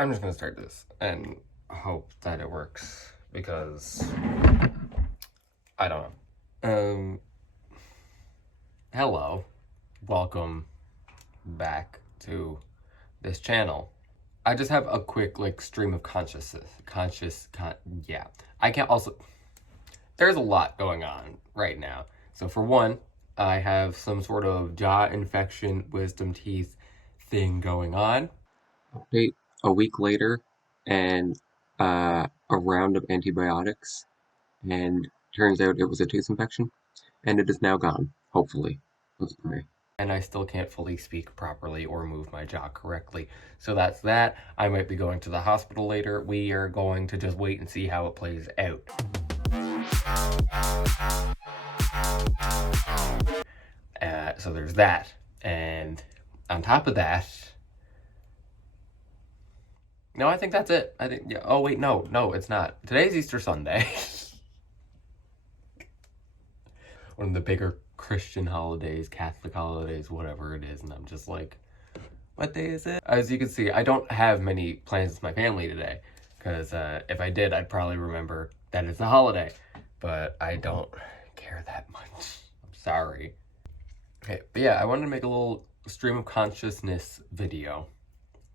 I'm just gonna start this and hope that it works because I don't know. Hello, welcome back to this channel. I just have a quick stream of consciousness. Yeah. I can't also. There's a lot going on right now. So for one, I have some sort of jaw infection, wisdom teeth thing going on. Update a week later, and a round of antibiotics, and turns out it was a tooth infection, and it is now gone. Hopefully, let's pray. And I still can't fully speak properly or move my jaw correctly. So that's that. I might be going to the hospital later. We are going to just wait and see how it plays out. So there's that. And on top of that, no, I think that's it. I think, yeah. Oh, wait, no, it's not. Today's Easter Sunday. One of the bigger Christian holidays, Catholic holidays, whatever it is. And I'm just like, what day is it? As you can see, I don't have many plans with my family today. Because if I did, I'd probably remember that it's a holiday. But I don't care that much. I'm sorry. Okay, but yeah, I wanted to make a little stream of consciousness video.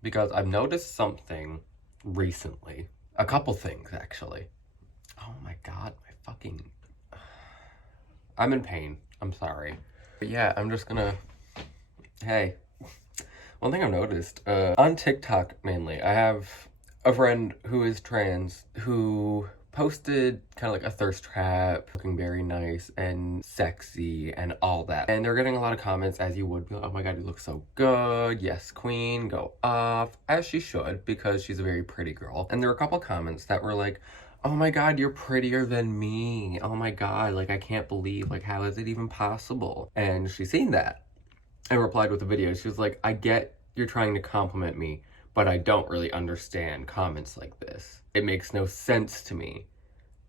Because I've noticed something recently. A couple things, actually. Oh my god, my fucking... I'm in pain. I'm sorry. But yeah, I'm just gonna... Hey. One thing I've noticed, on TikTok mainly, I have a friend who is trans who posted kind of like a thirst trap, looking very nice and sexy and all that. And they're getting a lot of comments, as you would be like, oh my god, you look so good. Yes, queen, go off. As she should, because she's a very pretty girl. And there were a couple comments that were like, oh my god, you're prettier than me. Oh my god, like I can't believe, like how is it even possible? And she's seen that and replied with a video. She was like, I get you're trying to compliment me, but I don't really understand comments like this. It makes no sense to me.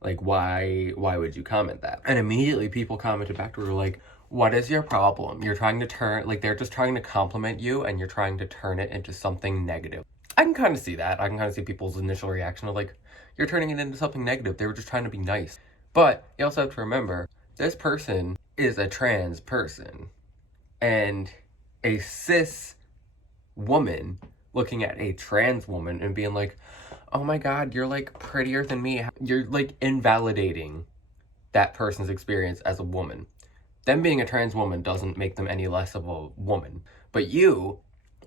Like, why would you comment that? And immediately people commented back to her like, what is your problem? You're trying to turn, like, they're just trying to compliment you and you're trying to turn it into something negative. I can kind of see that. I can kind of see people's initial reaction of like, you're turning it into something negative. They were just trying to be nice. But you also have to remember, this person is a trans person. And a cis woman looking at a trans woman and being like, oh my god, you're like prettier than me. You're like invalidating that person's experience as a woman. Them being a trans woman doesn't make them any less of a woman. But you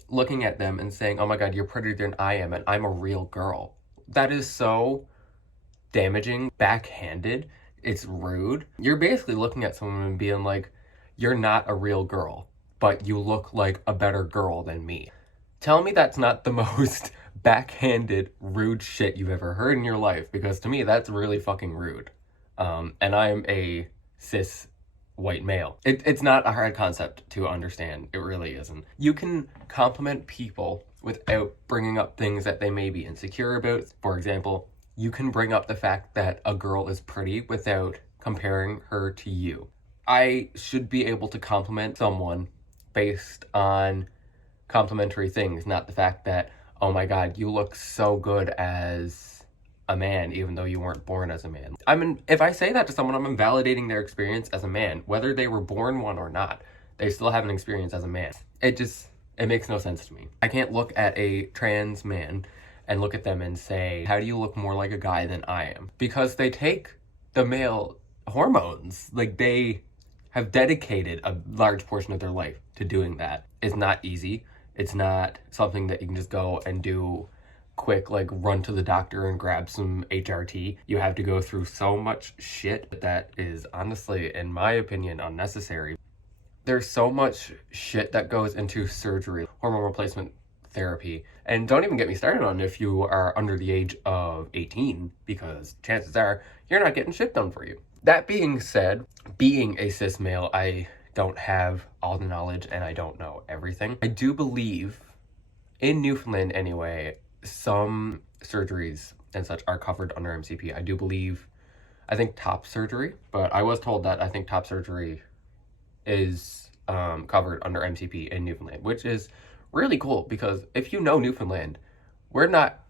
looking at them and saying, oh my god, you're prettier than I am and I'm a real girl. That is so damaging, backhanded. It's rude. You're basically looking at someone and being like, you're not a real girl, but you look like a better girl than me. Tell me that's not the most backhanded, rude shit you've ever heard in your life, because to me, that's really fucking rude. And I'm a cis white male. It's not a hard concept to understand. It really isn't. You can compliment people without bringing up things that they may be insecure about. For example, you can bring up the fact that a girl is pretty without comparing her to you. I should be able to compliment someone based on complimentary things, not the fact that, oh my god, you look so good as a man, even though you weren't born as a man. If I say that to someone, I'm invalidating their experience as a man, whether they were born one or not. They still have an experience as a man. It makes no sense to me. I can't look at a trans man and look at them and say, how do you look more like a guy than I am? Because they take the male hormones. Like, they have dedicated a large portion of their life to doing that. It's not easy. It's not something that you can just go and do quick, like run to the doctor and grab some HRT. You have to go through so much shit that is honestly, in my opinion, unnecessary. There's so much shit that goes into surgery, hormone replacement therapy, and don't even get me started on if you are under the age of 18, because chances are you're not getting shit done for you. That being said, being a cis male, I don't have all the knowledge and I don't know everything. I do believe, in Newfoundland anyway, some surgeries and such are covered under MCP. I do believe, I think top surgery, but I was told that I think top surgery is covered under MCP in Newfoundland, which is really cool because if you know Newfoundland, we're not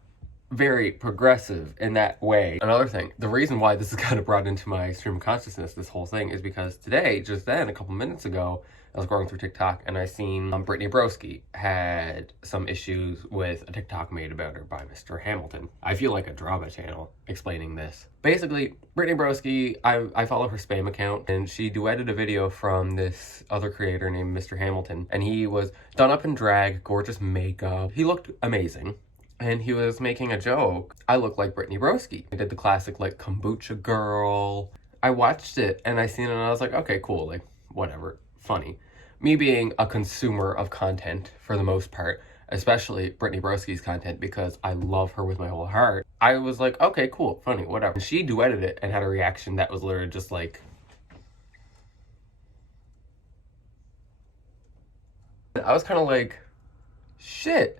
very progressive in that way. Another thing, the reason why this is kind of brought into my stream of consciousness, this whole thing, is because today, just then, a couple minutes ago, I was going through TikTok and I seen Brittany Broski had some issues with a TikTok made about her by Mr. Hamilton. I feel like a drama channel explaining this. Basically, Brittany Broski, I follow her spam account, and she duetted a video from this other creator named Mr. Hamilton, and he was done up in drag, gorgeous makeup. He looked amazing. And he was making a joke. I look like Brittany Broski. I did the classic, like, kombucha girl. I watched it and I seen it and I was like, okay, cool, like, whatever, funny. Me being a consumer of content for the most part, especially Brittany Broski's content, because I love her with my whole heart, I was like, okay, cool, funny, whatever. And she duetted it and had a reaction that was literally just like, I was kind of like, shit.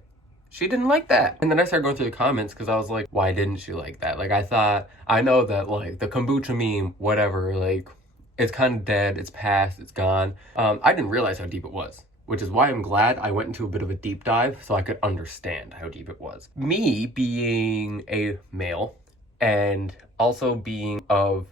She didn't like that. And then I started going through the comments because I was like, why didn't she like that? Like, I know that, like, the kombucha meme, whatever, like, it's kind of dead, it's past, it's gone. I didn't realize how deep it was, which is why I'm glad I went into a bit of a deep dive so I could understand how deep it was. Me being a male and also being of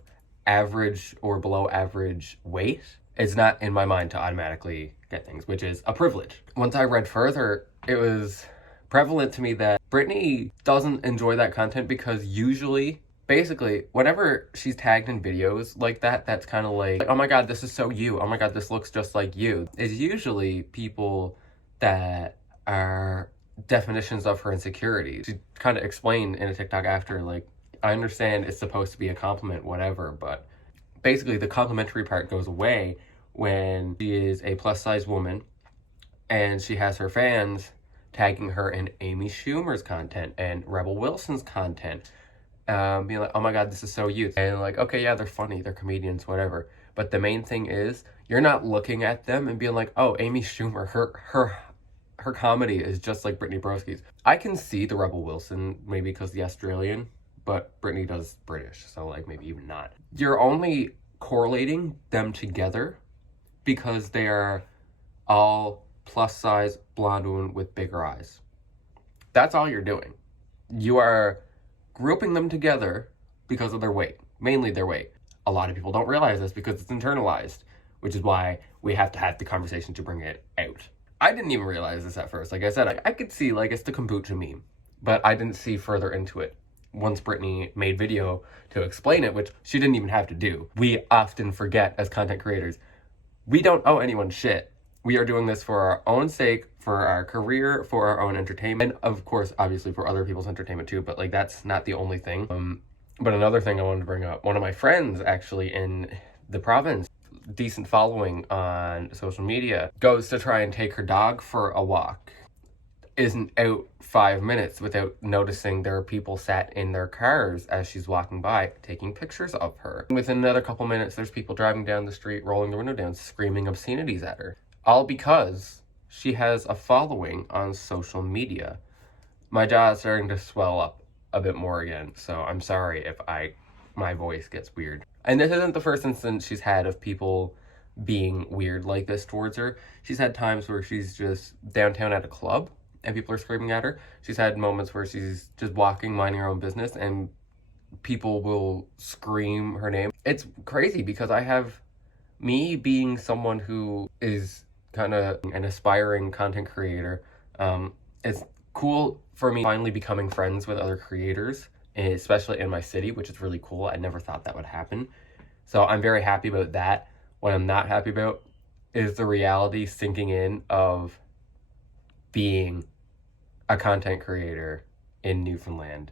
average or below average weight, it's not in my mind to automatically get things, which is a privilege. Once I read further, it was prevalent to me that Brittany doesn't enjoy that content because usually, basically, whenever she's tagged in videos like that, that's kind of like, oh my god, this is so you. Oh my god, this looks just like you. It's usually people that are definitions of her insecurity. She kind of explained in a TikTok after, like, I understand it's supposed to be a compliment, whatever, but basically the complimentary part goes away when she is a plus size woman and she has her fans tagging her in Amy Schumer's content and Rebel Wilson's content, being like, oh my god, this is so you. And like, okay, yeah, they're funny, they're comedians, whatever. But the main thing is, you're not looking at them and being like, oh, Amy Schumer, her comedy is just like Brittany Broski's. I can see the Rebel Wilson, maybe because the Australian, but Brittany does British, so like maybe even not. You're only correlating them together because they are all plus size blonde woman with bigger eyes. That's all you're doing. You are grouping them together because of their weight, mainly their weight. A lot of people don't realize this because it's internalized, which is why we have to have the conversation to bring it out. I didn't even realize this at first. Like I said, I could see, like, it's the kombucha meme, but I didn't see further into it. Once Brittany made video to explain it, which she didn't even have to do. We often forget as content creators, we don't owe anyone shit. We are doing this for our own sake, for our career, for our own entertainment. Of course, obviously for other people's entertainment too, but like that's not the only thing. But another thing I wanted to bring up, one of my friends actually in the province, decent following on social media, goes to try and take her dog for a walk. Isn't out 5 minutes without noticing there are people sat in their cars as she's walking by, taking pictures of her. Within another couple minutes, there's people driving down the street, rolling the window down, screaming obscenities at her. All because she has a following on social media. My jaw is starting to swell up a bit more again, so I'm sorry if my voice gets weird. And this isn't the first instance she's had of people being weird like this towards her. She's had times where she's just downtown at a club and people are screaming at her. She's had moments where she's just walking, minding her own business, and people will scream her name. It's crazy because I have me being someone who is kind of an aspiring content creator. It's cool for me finally becoming friends with other creators, especially in my city, which is really cool. I never thought that would happen. So I'm very happy about that. What I'm not happy about is the reality sinking in of being a content creator in Newfoundland.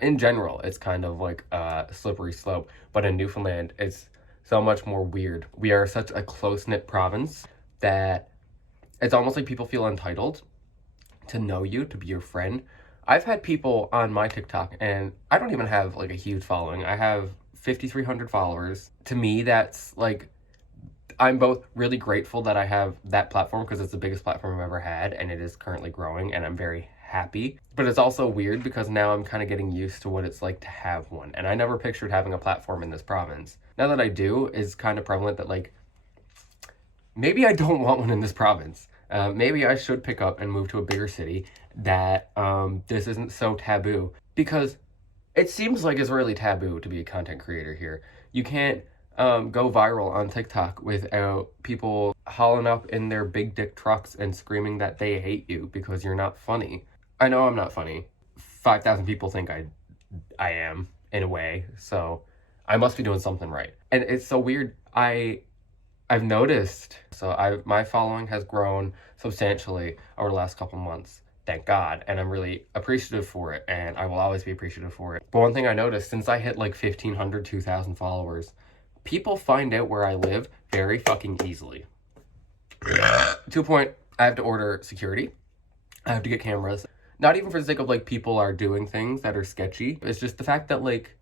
In general, it's kind of like a slippery slope, but in Newfoundland, it's so much more weird. We are such a close-knit province that it's almost like people feel entitled to know you, to be your friend. I've had people on my TikTok, and I don't even have like a huge following. I have 5,300 followers. To me, that's like, I'm both really grateful that I have that platform because it's the biggest platform I've ever had, and it is currently growing, and I'm very happy. But it's also weird because now I'm kind of getting used to what it's like to have one, and I never pictured having a platform in this province. Now that I do, is kind of prevalent that like, maybe I don't want one in this province. Maybe I should pick up and move to a bigger city that this isn't so taboo, because it seems like it's really taboo to be a content creator here. You can't go viral on TikTok without people hauling up in their big dick trucks and screaming that they hate you because you're not funny. I know I'm not funny. 5,000 people think I am, in a way, so I must be doing something right. And it's so weird. I've noticed, so my following has grown substantially over the last couple months. Thank God, and I'm really appreciative for it, and I will always be appreciative for it. But one thing I noticed, since I hit like 1,500, 2,000 followers, people find out where I live very fucking easily. To a point, I have to order security. I have to get cameras. Not even for the sake of like people are doing things that are sketchy. It's just the fact that like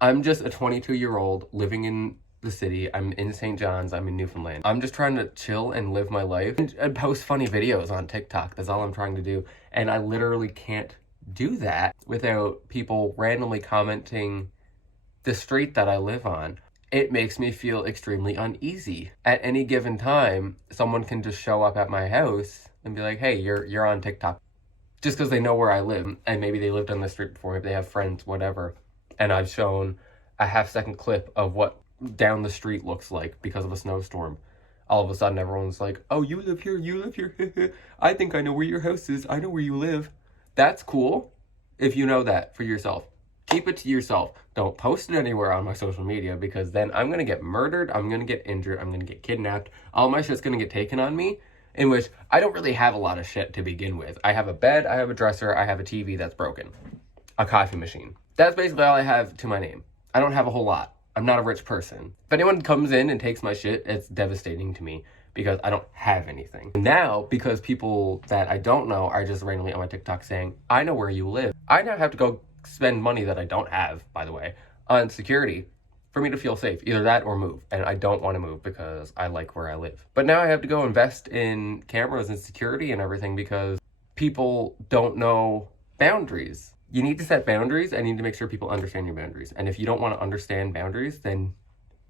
I'm just a 22-year-old living in the city. I'm in St. John's. I'm in Newfoundland. I'm just trying to chill and live my life and post funny videos on TikTok. That's all I'm trying to do. And I literally can't do that without people randomly commenting the street that I live on. It makes me feel extremely uneasy. At any given time, someone can just show up at my house and be like, hey, you're on TikTok. Just because they know where I live, and maybe they lived on the street before, maybe they have friends, whatever. And I've shown a half-second clip of what down the street looks like because of a snowstorm. All of a sudden, everyone's like, oh, you live here. I think I know where your house is. I know where you live. That's cool if you know that for yourself. Keep it to yourself. Don't post it anywhere on my social media, because then I'm going to get murdered, I'm going to get injured, I'm going to get kidnapped. All my shit's going to get taken on me, in which I don't really have a lot of shit to begin with. I have a bed, I have a dresser, I have a TV that's broken. A coffee machine. That's basically all I have to my name. I don't have a whole lot. I'm not a rich person. If anyone comes in and takes my shit, it's devastating to me because I don't have anything. Now, because people that I don't know are just randomly on my TikTok saying, I know where you live, I now have to go spend money that I don't have, by the way, on security for me to feel safe. Either that or move. And I don't want to move because I like where I live. But now I have to go invest in cameras and security and everything because people don't know boundaries. You need to set boundaries. I need to make sure people understand your boundaries. And if you don't want to understand boundaries, then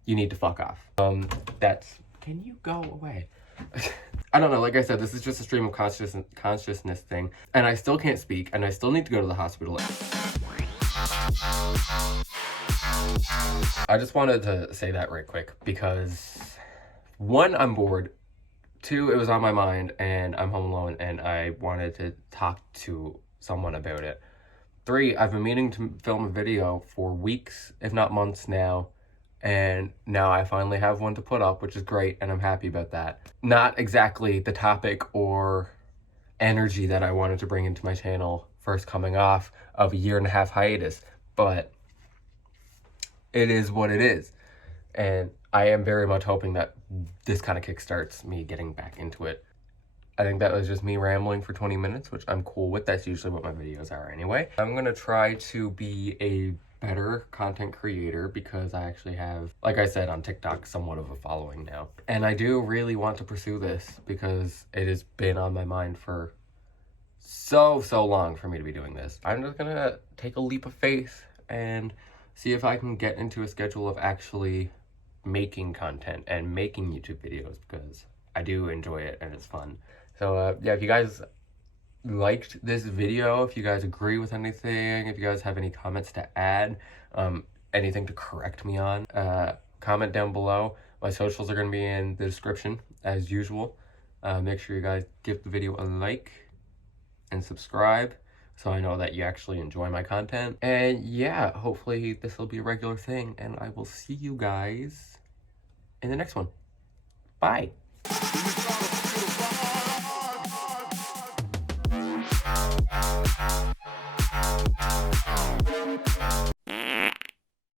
you need to fuck off. Can you go away? I don't know, like I said, this is just a stream of consciousness thing. And I still can't speak, and I still need to go to the hospital. I just wanted to say that right quick because 1, I'm bored. 2, it was on my mind and I'm home alone and I wanted to talk to someone about it. 3, I've been meaning to film a video for weeks, if not months now. And now I finally have one to put up, which is great, and I'm happy about that. Not exactly the topic or energy that I wanted to bring into my channel first coming off of a 1.5-year hiatus, but it is what it is. And I am very much hoping that this kind of kickstarts me getting back into it. I think that was just me rambling for 20 minutes, which I'm cool with. That's usually what my videos are anyway. I'm gonna try to be a better content creator because I actually have, like I said, on TikTok, somewhat of a following now. And I do really want to pursue this because it has been on my mind for so long for me to be doing this. I'm just gonna take a leap of faith and see if I can get into a schedule of actually making content and making YouTube videos because I do enjoy it and it's fun. So yeah, if you guys liked this video, if you guys agree with anything, if you guys have any comments to add, anything to correct me on, comment down below. My socials are going to be in the description as usual. Make sure you guys give the video a like and subscribe so I know that you actually enjoy my content. And yeah, hopefully this will be a regular thing and I will see you guys in the next one. Bye.